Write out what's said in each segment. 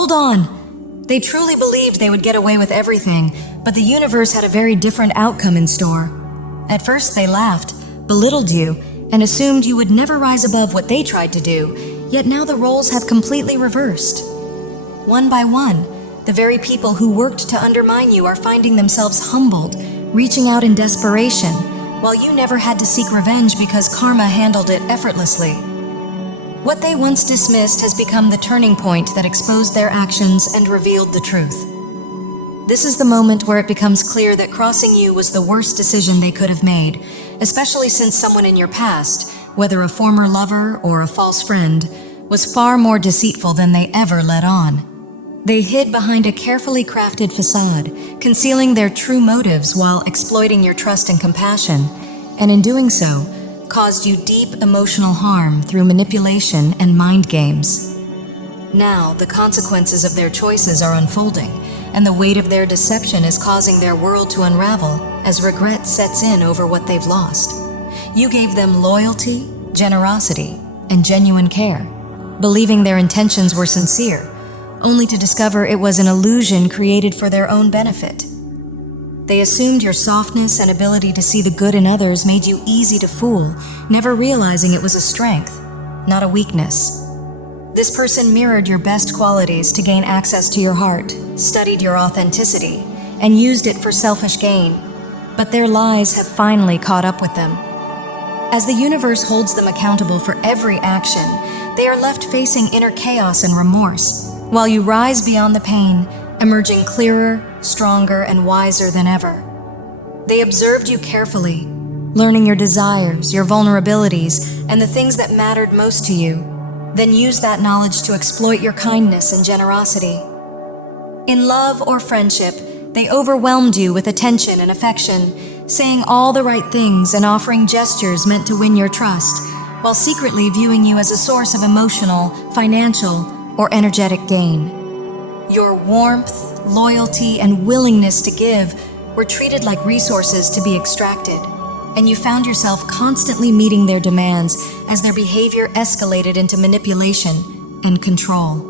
hold on! They truly believed they would get away with everything, but the universe had a very different outcome in store. At first they laughed, belittled you, and assumed you would never rise above what they tried to do, yet now the roles have completely reversed. One by one, the very people who worked to undermine you are finding themselves humbled, reaching out in desperation, while you never had to seek revenge because karma handled it effortlessly. What they once dismissed has become the turning point that exposed their actions and revealed the truth. This is the moment where it becomes clear that crossing you was the worst decision they could have made, especially since someone in your past, whether a former lover or a false friend, was far more deceitful than they ever let on. They hid behind a carefully crafted facade, concealing their true motives while exploiting your trust and compassion, and in doing so, caused you deep emotional harm through manipulation and mind games. Now, the consequences of their choices are unfolding, and the weight of their deception is causing their world to unravel as regret sets in over what they've lost. You gave them loyalty, generosity, and genuine care, believing their intentions were sincere, only to discover it was an illusion created for their own benefit. They assumed your softness and ability to see the good in others made you easy to fool, never realizing it was a strength, not a weakness. This person mirrored your best qualities to gain access to your heart, studied your authenticity, and used it for selfish gain. But their lies have finally caught up with them. As the universe holds them accountable for every action, they are left facing inner chaos and remorse, while you rise beyond the pain, emerging clearer, stronger, and wiser than ever. They observed you carefully, learning your desires, your vulnerabilities, and the things that mattered most to you, then used that knowledge to exploit your kindness and generosity. In love or friendship, they overwhelmed you with attention and affection, saying all the right things and offering gestures meant to win your trust, while secretly viewing you as a source of emotional, financial, or energetic gain. Your warmth, loyalty, and willingness to give were treated like resources to be extracted, and you found yourself constantly meeting their demands as their behavior escalated into manipulation and control.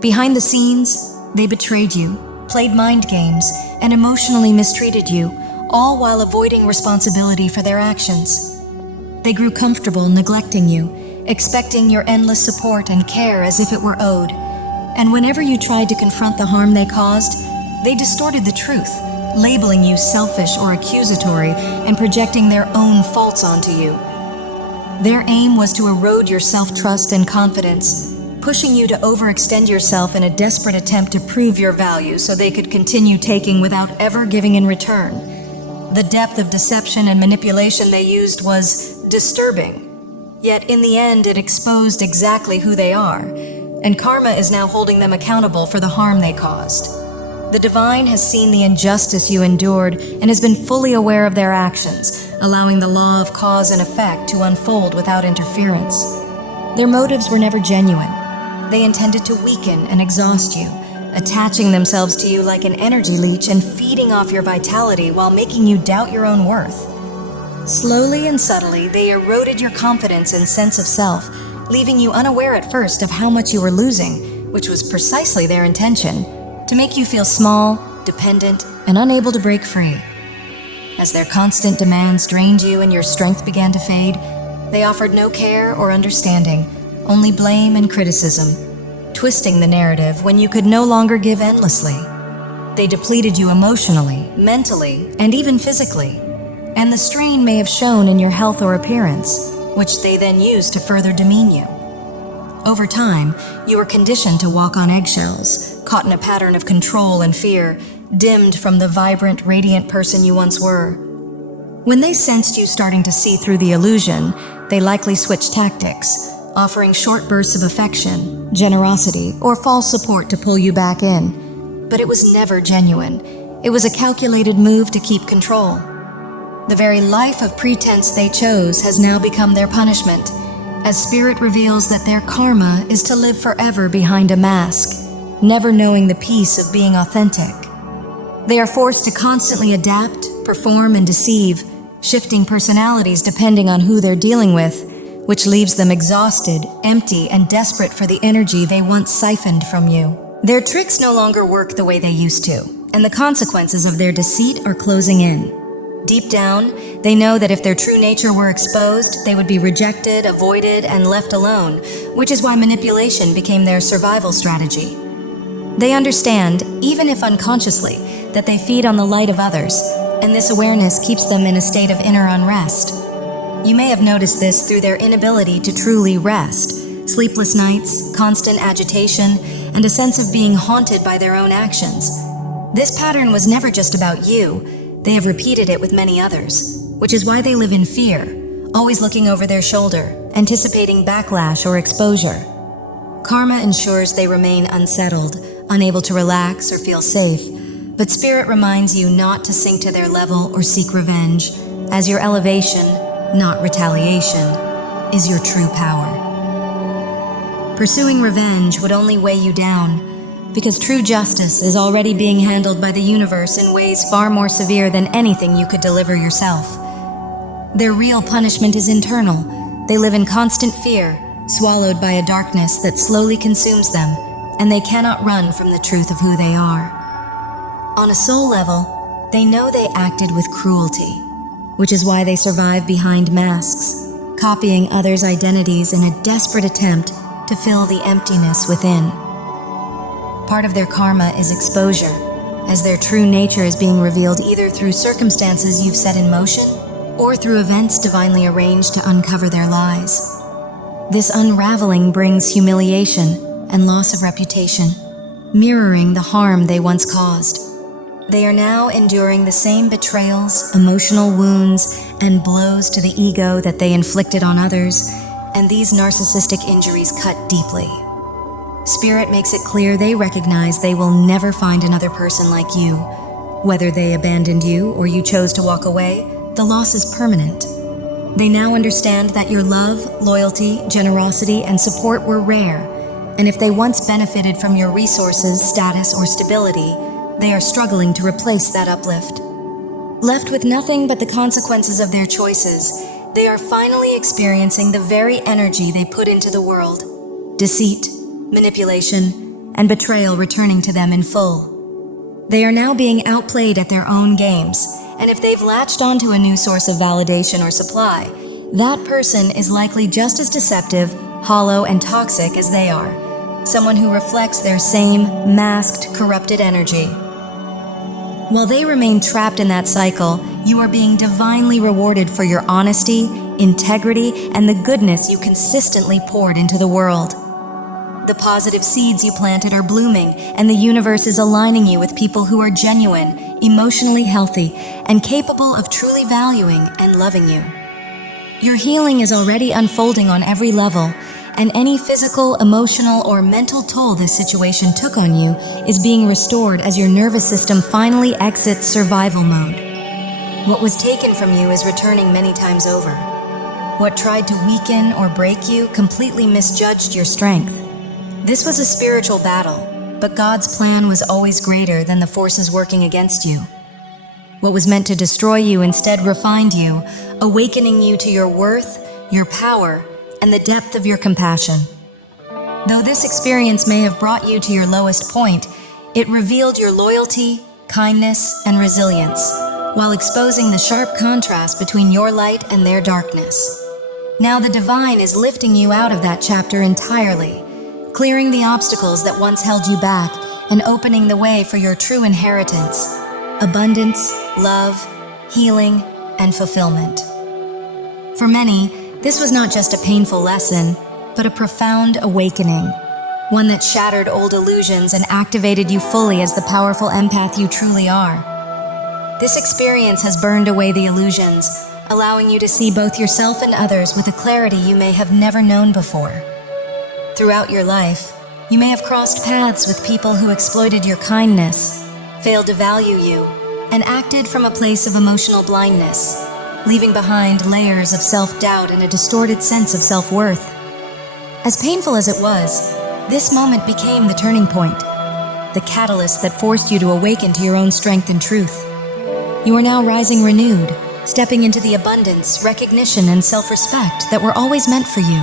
Behind the scenes, they betrayed you, played mind games, and emotionally mistreated you, all while avoiding responsibility for their actions. They grew comfortable neglecting you, expecting your endless support and care as if it were owed. And whenever you tried to confront the harm they caused, they distorted the truth, labeling you selfish or accusatory and projecting their own faults onto you. Their aim was to erode your self-trust and confidence, pushing you to overextend yourself in a desperate attempt to prove your value so they could continue taking without ever giving in return. The depth of deception and manipulation they used was disturbing. Yet in the end, it exposed exactly who they are, and karma is now holding them accountable for the harm they caused. The divine has seen the injustice you endured and has been fully aware of their actions, allowing the law of cause and effect to unfold without interference. Their motives were never genuine. They intended to weaken and exhaust you, attaching themselves to you like an energy leech and feeding off your vitality while making you doubt your own worth. Slowly and subtly, they eroded your confidence and sense of self, leaving you unaware at first of how much you were losing, which was precisely their intention, to make you feel small, dependent, and unable to break free. As their constant demands drained you and your strength began to fade, they offered no care or understanding, only blame and criticism, twisting the narrative when you could no longer give endlessly. They depleted you emotionally, mentally, and even physically, and the strain may have shown in your health or appearance, which they then used to further demean you. Over time, you were conditioned to walk on eggshells, caught in a pattern of control and fear, dimmed from the vibrant, radiant person you once were. When they sensed you starting to see through the illusion, they likely switched tactics, offering short bursts of affection, generosity, or false support to pull you back in. But it was never genuine. It was a calculated move to keep control. The very life of pretense they chose has now become their punishment, as Spirit reveals that their karma is to live forever behind a mask, never knowing the peace of being authentic. They are forced to constantly adapt, perform, and deceive, shifting personalities depending on who they're dealing with, which leaves them exhausted, empty, and desperate for the energy they once siphoned from you. Their tricks no longer work the way they used to, and the consequences of their deceit are closing in. Deep down, they know that if their true nature were exposed, they would be rejected, avoided, and left alone, which is why manipulation became their survival strategy. They understand, even if unconsciously, that they feed on the light of others, and this awareness keeps them in a state of inner unrest. You may have noticed this through their inability to truly rest, sleepless nights, constant agitation, and a sense of being haunted by their own actions. This pattern was never just about you. They have repeated it with many others, which is why they live in fear, always looking over their shoulder, anticipating backlash or exposure. Karma ensures they remain unsettled, unable to relax or feel safe, but Spirit reminds you not to sink to their level or seek revenge, as your elevation, not retaliation, is your true power. Pursuing revenge would only weigh you down, because true justice is already being handled by the universe in ways far more severe than anything you could deliver yourself. Their real punishment is internal. They live in constant fear, swallowed by a darkness that slowly consumes them, and they cannot run from the truth of who they are. On a soul level, they know they acted with cruelty, which is why they survive behind masks, copying others' identities in a desperate attempt to fill the emptiness within. Part of their karma is exposure, as their true nature is being revealed either through circumstances you've set in motion or through events divinely arranged to uncover their lies. This unraveling brings humiliation and loss of reputation, mirroring the harm they once caused. They are now enduring the same betrayals, emotional wounds, and blows to the ego that they inflicted on others, and these narcissistic injuries cut deeply. Spirit makes it clear they recognize they will never find another person like you. Whether they abandoned you or you chose to walk away, the loss is permanent. They now understand that your love, loyalty, generosity, and support were rare, and if they once benefited from your resources, status, or stability, they are struggling to replace that uplift. Left with nothing but the consequences of their choices, they are finally experiencing the very energy they put into the world: deceit, manipulation, and betrayal returning to them in full. They are now being outplayed at their own games, and if they've latched onto a new source of validation or supply, that person is likely just as deceptive, hollow, and toxic as they are, someone who reflects their same masked, corrupted energy. While they remain trapped in that cycle, you are being divinely rewarded for your honesty, integrity, and the goodness you consistently poured into the world. The positive seeds you planted are blooming, and the universe is aligning you with people who are genuine, emotionally healthy, and capable of truly valuing and loving you. Your healing is already unfolding on every level, and any physical, emotional, or mental toll this situation took on you is being restored as your nervous system finally exits survival mode. What was taken from you is returning many times over. What tried to weaken or break you completely misjudged your strength. This was a spiritual battle, but God's plan was always greater than the forces working against you. What was meant to destroy you instead refined you, awakening you to your worth, your power, and the depth of your compassion. Though this experience may have brought you to your lowest point, it revealed your loyalty, kindness, and resilience, while exposing the sharp contrast between your light and their darkness. Now the divine is lifting you out of that chapter entirely, clearing the obstacles that once held you back and opening the way for your true inheritance: abundance, love, healing, and fulfillment. For many, this was not just a painful lesson, but a profound awakening, one that shattered old illusions and activated you fully as the powerful empath you truly are. This experience has burned away the illusions, allowing you to see both yourself and others with a clarity you may have never known before. Throughout your life, you may have crossed paths with people who exploited your kindness, failed to value you, and acted from a place of emotional blindness, leaving behind layers of self-doubt and a distorted sense of self-worth. As painful as it was, this moment became the turning point, the catalyst that forced you to awaken to your own strength and truth. You are now rising renewed, stepping into the abundance, recognition, and self-respect that were always meant for you.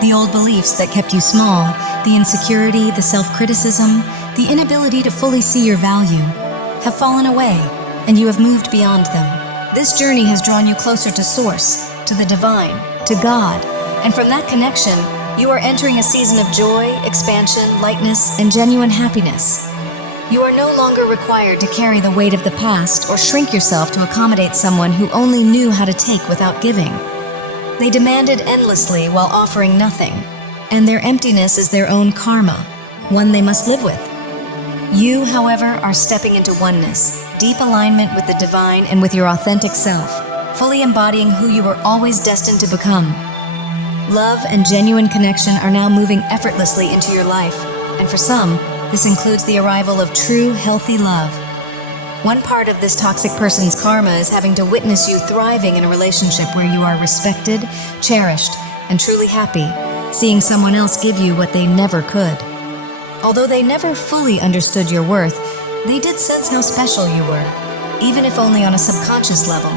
The old beliefs that kept you small, the insecurity, the self-criticism, the inability to fully see your value, have fallen away, and you have moved beyond them. This journey has drawn you closer to Source, to the Divine, to God, and from that connection, you are entering a season of joy, expansion, lightness, and genuine happiness. You are no longer required to carry the weight of the past or shrink yourself to accommodate someone who only knew how to take without giving. They demanded endlessly while offering nothing, and their emptiness is their own karma, one they must live with. You, however, are stepping into oneness, deep alignment with the divine and with your authentic self, fully embodying who you were always destined to become. Love and genuine connection are now moving effortlessly into your life, and for some, this includes the arrival of true, healthy love. One part of this toxic person's karma is having to witness you thriving in a relationship where you are respected, cherished, and truly happy, seeing someone else give you what they never could. Although they never fully understood your worth, they did sense how special you were, even if only on a subconscious level,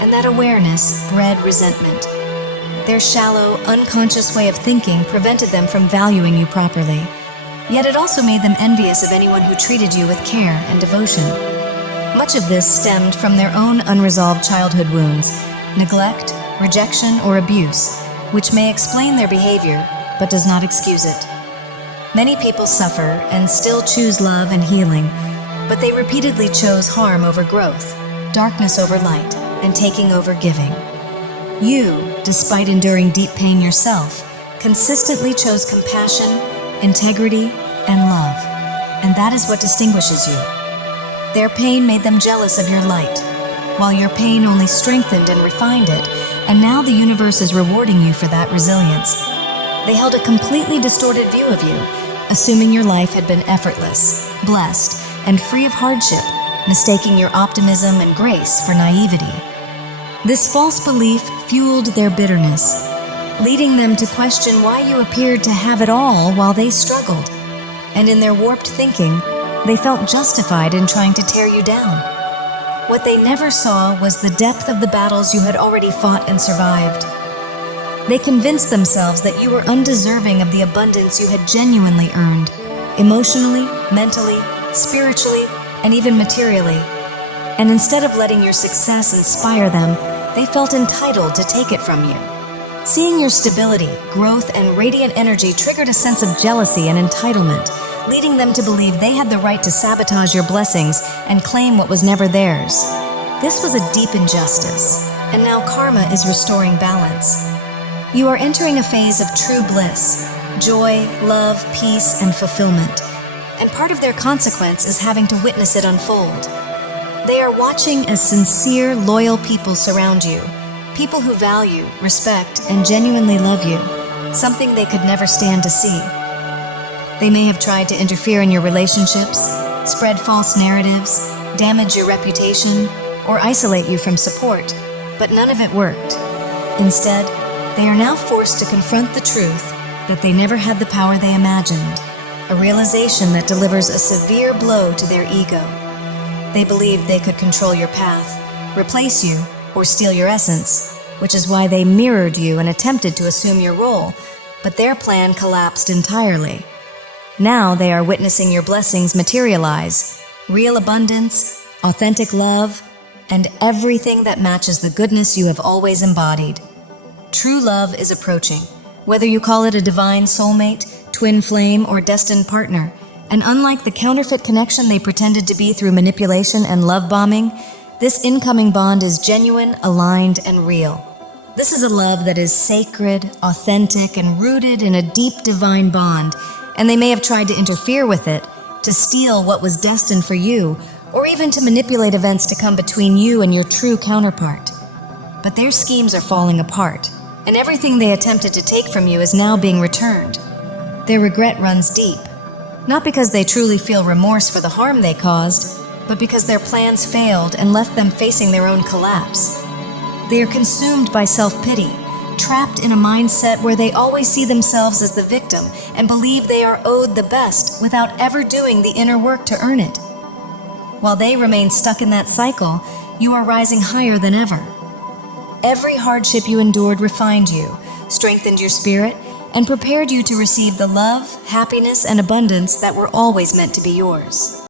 and that awareness bred resentment. Their shallow, unconscious way of thinking prevented them from valuing you properly, yet it also made them envious of anyone who treated you with care and devotion. Much of this stemmed from their own unresolved childhood wounds, neglect, rejection, or abuse, which may explain their behavior, but does not excuse it. Many people suffer and still choose love and healing, but they repeatedly chose harm over growth, darkness over light, and taking over giving. You, despite enduring deep pain yourself, consistently chose compassion, integrity, and love, and that is what distinguishes you. Their pain made them jealous of your light, while your pain only strengthened and refined it, and now the universe is rewarding you for that resilience. They held a completely distorted view of you, assuming your life had been effortless, blessed, and free of hardship, mistaking your optimism and grace for naivety. This false belief fueled their bitterness, leading them to question why you appeared to have it all while they struggled. And in their warped thinking, they felt justified in trying to tear you down. What they never saw was the depth of the battles you had already fought and survived. They convinced themselves that you were undeserving of the abundance you had genuinely earned, emotionally, mentally, spiritually, and even materially. And instead of letting your success inspire them, they felt entitled to take it from you. Seeing your stability, growth, and radiant energy triggered a sense of jealousy and entitlement, leading them to believe they had the right to sabotage your blessings and claim what was never theirs. This was a deep injustice, and now karma is restoring balance. You are entering a phase of true bliss, joy, love, peace, and fulfillment, and part of their consequence is having to witness it unfold. They are watching as sincere, loyal people surround you, people who value, respect, and genuinely love you, something they could never stand to see. They may have tried to interfere in your relationships, spread false narratives, damage your reputation, or isolate you from support, but none of it worked. Instead, they are now forced to confront the truth that they never had the power they imagined, a realization that delivers a severe blow to their ego. They believed they could control your path, replace you, or steal your essence, which is why they mirrored you and attempted to assume your role, but their plan collapsed entirely. Now they are witnessing your blessings materialize, real abundance, authentic love, and everything that matches the goodness you have always embodied. True love is approaching, whether you call it a divine soulmate, twin flame, or destined partner. And unlike the counterfeit connection they pretended to be through manipulation and love bombing, this incoming bond is genuine, aligned, and real. This is a love that is sacred, authentic, and rooted in a deep divine bond, and they may have tried to interfere with it, to steal what was destined for you, or even to manipulate events to come between you and your true counterpart. But their schemes are falling apart, and everything they attempted to take from you is now being returned. Their regret runs deep, not because they truly feel remorse for the harm they caused, but because their plans failed and left them facing their own collapse. They are consumed by self-pity, trapped in a mindset where they always see themselves as the victim and believe they are owed the best without ever doing the inner work to earn it. While they remain stuck in that cycle, you are rising higher than ever. Every hardship you endured refined you, strengthened your spirit, and prepared you to receive the love, happiness, and abundance that were always meant to be yours.